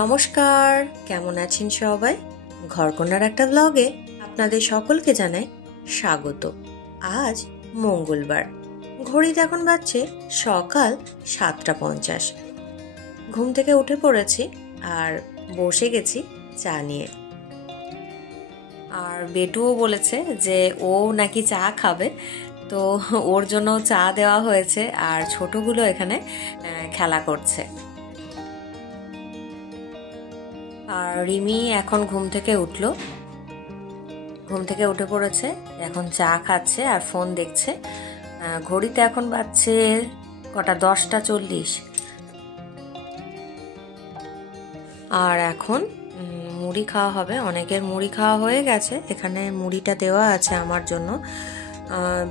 নমস্কার, কেমন আছেন সবাই? ঘরকন্যার একটা ব্লগে আপনাদের সকলকে জানাই স্বাগত। আজ মঙ্গলবার, ঘড়িতে এখন বাজছে সকাল 7:50। ঘুম থেকে উঠে পড়েছি আর বসে গেছি চা নিয়ে। আর বেটুও বলেছে যে ও নাকি চা খাবে, তো ওর জন্য চা দেওয়া হয়েছে আর ছোটগুলো এখানে খেলা করছে। আর রিমি এখন ঘুম থেকে উঠে পড়েছে, এখন চা খাচ্ছে আর ফোন দেখছে। ঘড়িতে এখন বাজছে কটা, 10:40। আর এখন মুড়ি খাওয়া হবে। অনেকের মুড়ি খাওয়া হয়ে গেছে, এখানে মুড়িটা দেওয়া আছে আমার জন্য।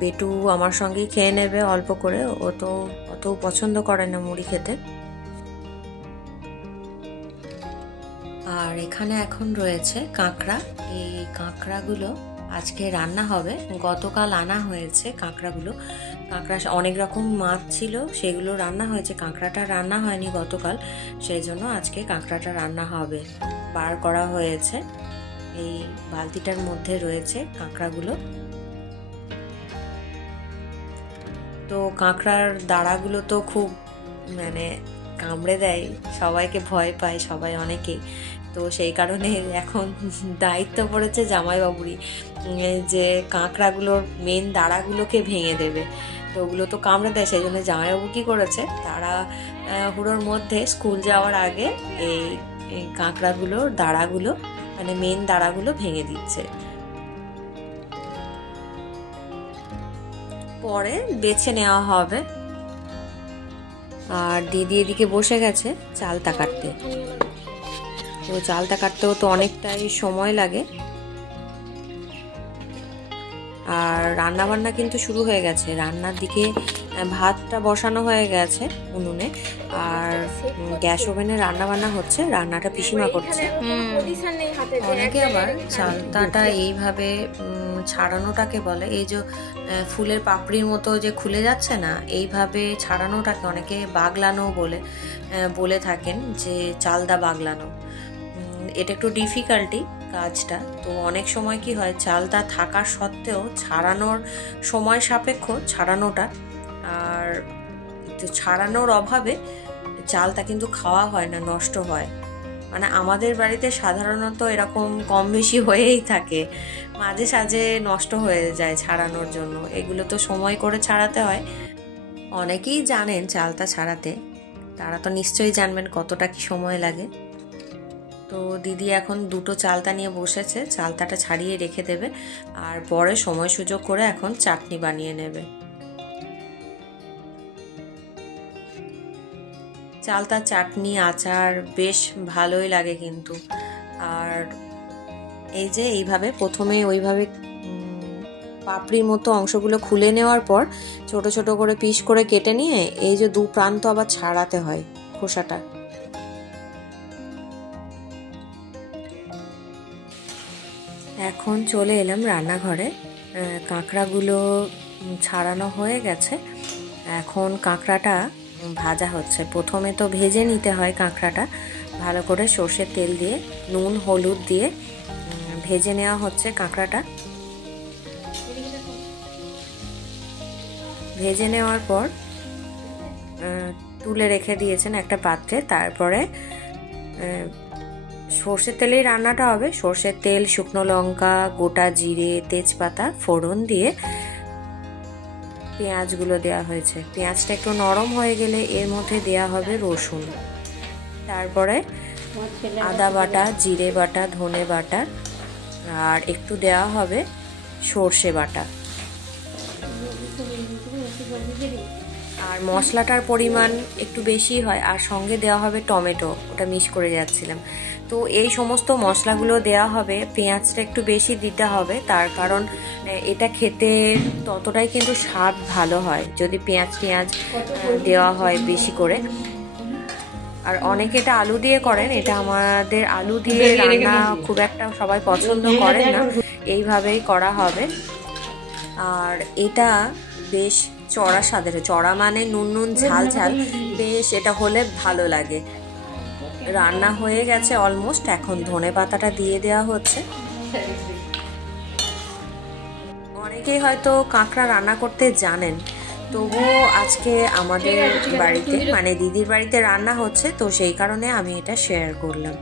বেটু আমার সঙ্গেই খেয়ে নেবে অল্প করে, ও তো অত পছন্দ করে না মুড়ি খেতে। আর এখানে এখন রয়েছে কাঁকড়া। এই কাঁকড়াগুলো আজকে রান্না হবে। গতকাল আনা হয়েছে কাঁকড়া অনেক রকম মাছ ছিল, সেগুলো রান্না হয়েছে। কাঁকড়াটা রান্না হয়নি গতকাল, সেই জন্য আজকে কাঁকড়াটা রান্না হবে। বার করা হয়েছে, এই বালতিটার মধ্যে রয়েছে কাঁকড়াগুলো। তো কাঁকড়ার দাঁড়াগুলো তো খুব কামড়ে দেয়, সবাইকে ভয় পায় সবাই, অনেকেই। তো সেই কারণে এখন দায়িত্ব পড়েছে জামাইবাবুরই, যে কাঁকড়াগুলোর মেন দাঁড়াগুলোকে ভেঙে দেবে। তো ওগুলো তো কামড়ে দেয়, সেই জন্য জামাইবাবু কী করেছে, তারা হুড়োর মধ্যে স্কুল যাওয়ার আগে এই কাঁকড়াগুলোর দাঁড়াগুলো, মেন দাঁড়াগুলো ভেঙে দিচ্ছে। পরে বেছে নেওয়া হবে। আর দিদি এদিকে বসে গেছে চালতা কাটতে। তো চালতা কাটতেও তো অনেকটাই সময় লাগে। আর রান্না বান্না কিন্তু শুরু হয়ে গেছে, রান্নার দিকে ভাতটা বসানো হয়ে গেছে উনুনে, আর গ্যাস ওভেনে রান্না বান্না হচ্ছে। রান্নাটা পিসিমা করছে। অনেকে আবার চালতাটা এইভাবে ছাড়ানোটাকে বলে, এই যে ফুলের পাপড়ির মতো যে খুলে যাচ্ছে না, এইভাবে ছাড়ানোটাকে অনেকে বাগলানো বলে থাকেন, যে চালদা বাগলানো। এটা একটু ডিফিকাল্টি কাজটা। তো অনেক সময় কি হয়, চালটা থাকা সত্ত্বেও ছাড়ানোর সময় সাপেক্ষ ছাড়ানোটা, আর ছাড়ানোর অভাবে চালটা কিন্তু খাওয়া হয় না, নষ্ট হয়। আমাদের বাড়িতে সাধারণত এরকম কম বেশি হয়েই থাকে, মাঝে সাঝে নষ্ট হয়ে যায় ছাড়ানোর জন্য। এগুলো তো সময় করে ছাড়াতে হয়। অনেকেই জানেন চালটা ছাড়াতে, তারা তো নিশ্চয়ই জানবেন কতটা কি সময় লাগে। তো দিদি এখন দুটো চালতা নিয়ে বসেছে, চালতাটা ছাড়িয়ে রেখে দেবে, আর পরে সময় সুযোগ করে এখন চাটনি বানিয়ে নেবে। চালতা চাটনি আচার বেশ ভালোই লাগে কিন্তু। আর এই যে এইভাবে প্রথমে ওইভাবে পাপড়ির মতো অংশগুলো খুলে নেওয়ার পর ছোট ছোট করে পিস করে কেটে নিয়ে এই যে দু প্রান্ত আবার ছাড়াতে হয় খোসাটা। এখন চলে এলাম রান্নাঘরে। কাঁকড়াগুলো ছাড়ানো হয়ে গেছে, এখন কাঁকড়াটা ভাজা হচ্ছে। প্রথমে তো ভেজে নিতে হয় কাঁকড়াটা ভালো করে, সর্ষের তেল দিয়ে নুন হলুদ দিয়ে ভেজে নেওয়া হচ্ছে কাঁকড়াটা। ভেজে নেওয়ার পর তুলে রেখে দিয়েছেন একটা পাত্রে। তারপরে সর্ষের তেলেই রান্নাটা হবে। সর্ষের তেল, শুকনো লঙ্কা, গোটা জিরে, তেজপাতা ফোড়ন দিয়ে পেঁয়াজগুলো দেওয়া হয়েছে। পেঁয়াজটা একটু নরম হয়ে গেলে এর মধ্যে দেওয়া হবে রসুন, তারপরে আদা বাটা, জিরে বাটা, ধনে বাটা, আর একটু দেওয়া হবে সর্ষে বাটা। আর মশলাটার পরিমাণ একটু বেশি হয়, আর সঙ্গে দেওয়া হবে টমেটো, ওটা মিক্স করে যাচ্ছিলাম। তো এই সমস্ত মশলাগুলো দেওয়া হবে। পেঁয়াজটা একটু বেশি দিতে হবে, তার কারণ এটা খেতে ততটাই কিন্তু স্বাদ ভালো হয় যদি পেঁয়াজ দেওয়া হয় বেশি করে। আর অনেকে এটা আলু দিয়ে করেন, এটা আমাদের আলু দিয়ে রান্না খুব একটা সবাই পছন্দ করেন না, এইভাবেই করা হবে। আর এটা বেশ চড়া স্বাদের, চড়া মানে নুন ঝাল ঝাল, বেশ এটা হলে ভালো লাগে। রান্না হয়ে গেছে অলমোস্ট। এখন ধনেপাতাটা দিয়ে দেওয়া হচ্ছে। অনেকেই হয়তো কাঁকড়া রান্না করতে জানেন, তবুও আজকে আমাদের বাড়িতে মানে দিদির বাড়িতে রান্না হচ্ছে, তো সেই কারণে আমি এটা শেয়ার করলাম।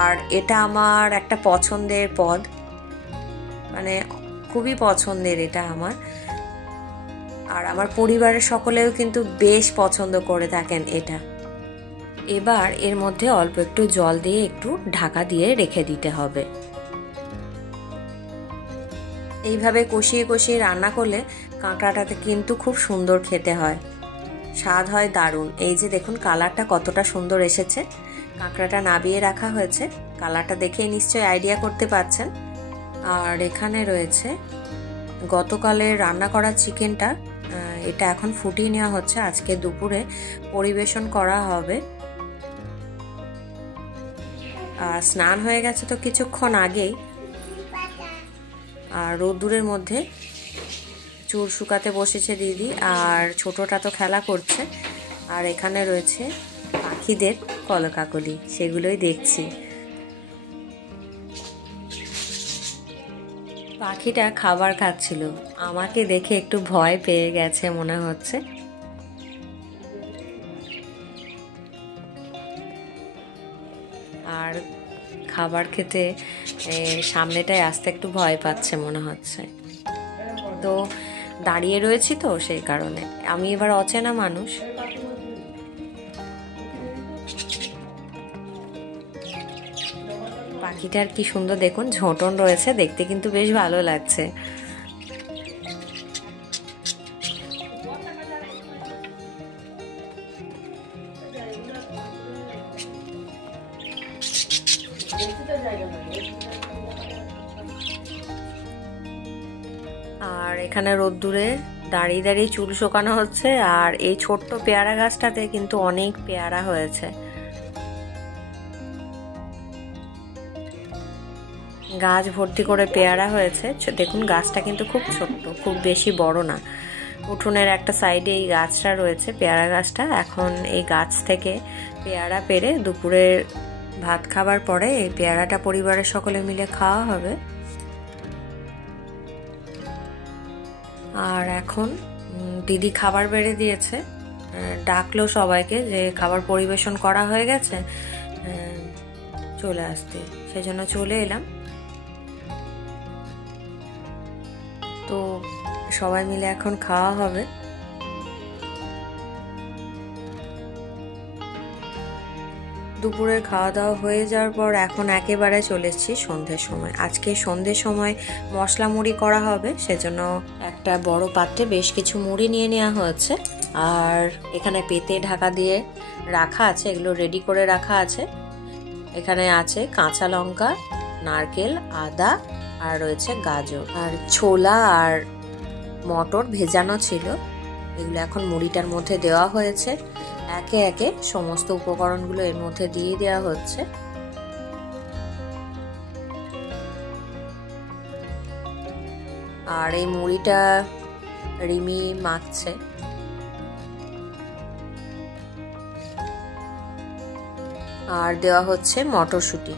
আর এটা আমার একটা পছন্দের পদ, মানে খুবই পছন্দের এটা আমার। আর আমার পরিবারের সকলেও কিন্তু বেশ পছন্দ করে থাকেন এটা। এবার এর মধ্যে অল্প একটু জল দিয়ে একটু ঢাকা দিয়ে রেখে দিতে হবে। এইভাবে কষিয়ে কষিয়ে রান্না করলে কাঁকড়াটাতে কিন্তু খুব সুন্দর খেতে হয়, স্বাদ হয় দারুণ। এই যে দেখুন কালারটা কতটা সুন্দর এসেছে। কাঁকড়াটা নাবিয়ে রাখা হয়েছে, কালারটা দেখেই নিশ্চয়ই আইডিয়া করতে পারছেন। আর এখানে রয়েছে গতকালের রান্না করা চিকেনটা, এটা এখন ফুটিয়ে নেওয়া হচ্ছে, আজকে দুপুরে পরিবেশন করা হবে। আর স্নান হয়ে গেছে তো কিছুক্ষণ আগেই। আর রোদ্দুরের মধ্যে চুল শুকাতে বসেছে দিদি, আর ছোটটা তো খেলা করছে। আর এখানে রয়েছে পাখিদের কলকাকলি, সেগুলোই দেখছি। পাখিটা খাবার খাচ্ছিল, আমাকে দেখে একটু ভয় পেয়ে গেছে মনে হচ্ছে। আর খাবার খেতে সামনেটায় আসতে একটু ভয় পাচ্ছে মনে হচ্ছে। তো দাঁড়িয়ে রয়েছি তো সেই কারণে। আমি এবার অচেনা মানুষ, পাখিটার কি সুন্দর দেখুন, ঝোঁটন রয়েছে, দেখতে কিন্তু বেশ ভালো লাগছে। আর এখানে রোদ্দুরে দাঁড়িয়ে দাঁড়িয়ে চুল শুকানো হচ্ছে। আর এই ছোট্ট পেয়ারা গাছটাতে কিন্তু অনেক পেয়ারা হয়েছে, গাছ ভর্তি করে পেয়ারা হয়েছে। দেখুন গাছটা কিন্তু খুব ছোট্ট, খুব বেশি বড় না। উঠোনের একটা সাইডে এই গাছটা রয়েছে, পেয়ারা গাছটা। এখন এই গাছ থেকে পেয়ারা পেড়ে দুপুরের ভাত খাবার পরে এই পেয়ারাটা পরিবারের সকলে মিলে খাওয়া হবে। আর এখন দিদি খাবার বেড়ে দিয়েছে, ডাকলো সবাইকে যে খাবার পরিবেশন করা হয়ে গেছে, চলে আসতে। সেজন্য চলে এলাম। তো সবাই মিলে এখন খাওয়া হবে। দুপুরের খাওয়া দাওয়া হয়ে যাওয়ার পর এখন একেবারে চলে এসেছি সন্ধ্যের সময়। আজকে সন্ধ্যের সময় মশলা মুড়ি করা হবে, সেজন্য একটা বড় পাত্রে বেশ কিছু মুড়ি নিয়ে নেওয়া হয়েছে। আর এখানে পেতে ঢাকা দিয়ে রাখা আছে, এগুলো রেডি করে রাখা আছে। এখানে আছে কাঁচা লঙ্কা, নারকেল, আদা, আর রয়েছে গাজর, আর ছোলা আর মটর ভেজানো ছিল। এগুলো এখন মুড়িটার মধ্যে দেওয়া হয়েছে। একে একে সমস্ত উপকরণগুলো এর মধ্যে দিয়ে দেওয়া হচ্ছে। আর এই মুড়িটা রিমি মাখছে। আর দেওয়া হচ্ছে মটরশুঁটি।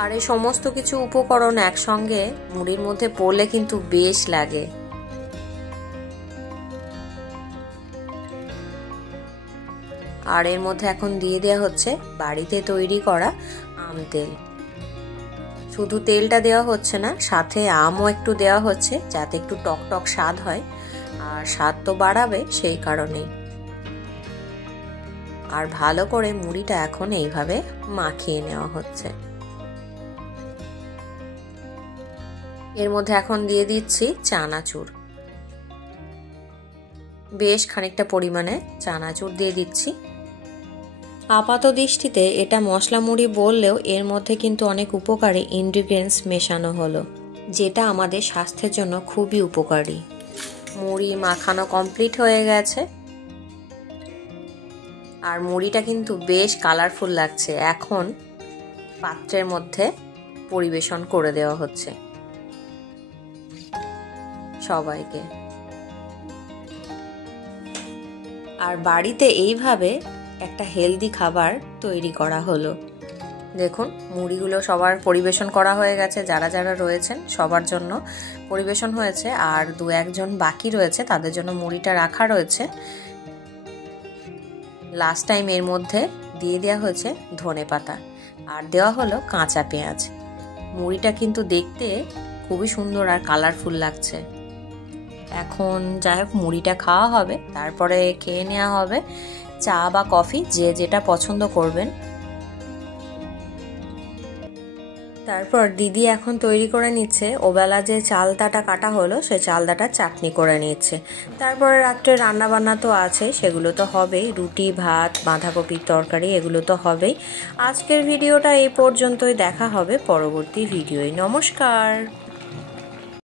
আর এই সমস্ত কিছু উপকরণ একসঙ্গে মুড়ির মধ্যে পড়লে কিন্তু বেশ লাগে। আর এর মধ্যে এখন দিয়ে দেওয়া হচ্ছে বাড়িতে তৈরি করা আম তেল। শুধু তেলটা দেওয়া হচ্ছে না, সাথে আমও একটু দেওয়া হচ্ছে, যাতে একটু টক টক স্বাদ হয়। আর স্বাদ তো বাড়াবে সেই কারণেই। আর ভালো করে মুড়িটা এখন এইভাবে মাখিয়ে নেওয়া হচ্ছে। এর মধ্যে এখন দিয়ে দিচ্ছি চানাচুর, বেশ খানিকটা পরিমাণে চানাচুর দিয়ে দিচ্ছি। আপাত দৃষ্টিতে এটা মশলা মুড়ি বললেও এর মধ্যে কিন্তু অনেক উপকারী ইনগ্রিডিয়েন্টস মেশানো হলো, যেটা আমাদের স্বাস্থ্যের জন্য খুবই উপকারী। মুড়ি মাখানো কমপ্লিট হয়ে গেছে। আর মুড়িটা কিন্তু বেশ কালারফুল লাগছে। এখন পাত্রের মধ্যে পরিবেশন করে দেওয়া হচ্ছে সবাইকে। আর বাড়িতে এইভাবে একটা হেলদি খাবার তৈরি করা হলো। দেখুন মুড়িগুলো সবার পরিবেশন করা হয়ে গেছে, যারা যারা রয়েছেন সবার জন্য পরিবেশন হয়েছে, আর 2-1 জন বাকি রয়েছে তাদের জন্য মুড়িটা রাখা রয়েছে। লাস্ট টাইম এর মধ্যে দিয়ে দেওয়া হয়েছে ধনেপাতা আর দেওয়া হলো কাঁচা পেঁয়াজ। মুড়িটা কিন্তু দেখতে খুবই সুন্দর আর কালারফুল লাগছে। এখন যাই হোক মুড়িটা খাওয়া হবে, তারপরে খেয়ে নেওয়া হবে চা বা কফি, যে যেটা পছন্দ করবেন। তারপর দিদি এখন তৈরি করে নিচ্ছে, ওবেলা যে চালতাটা কাটা হলো সে চালতাটা চাটনি করে নিচ্ছে। তারপরে রাত্রে রান্না বান্না তো আছে, সেগুলো তো হবেই, রুটি ভাত বাঁধাকপির তরকারি এগুলো তো হবেই। আজকের ভিডিওটা এই পর্যন্তই, দেখা হবে পরবর্তী ভিডিওয়। নমস্কার।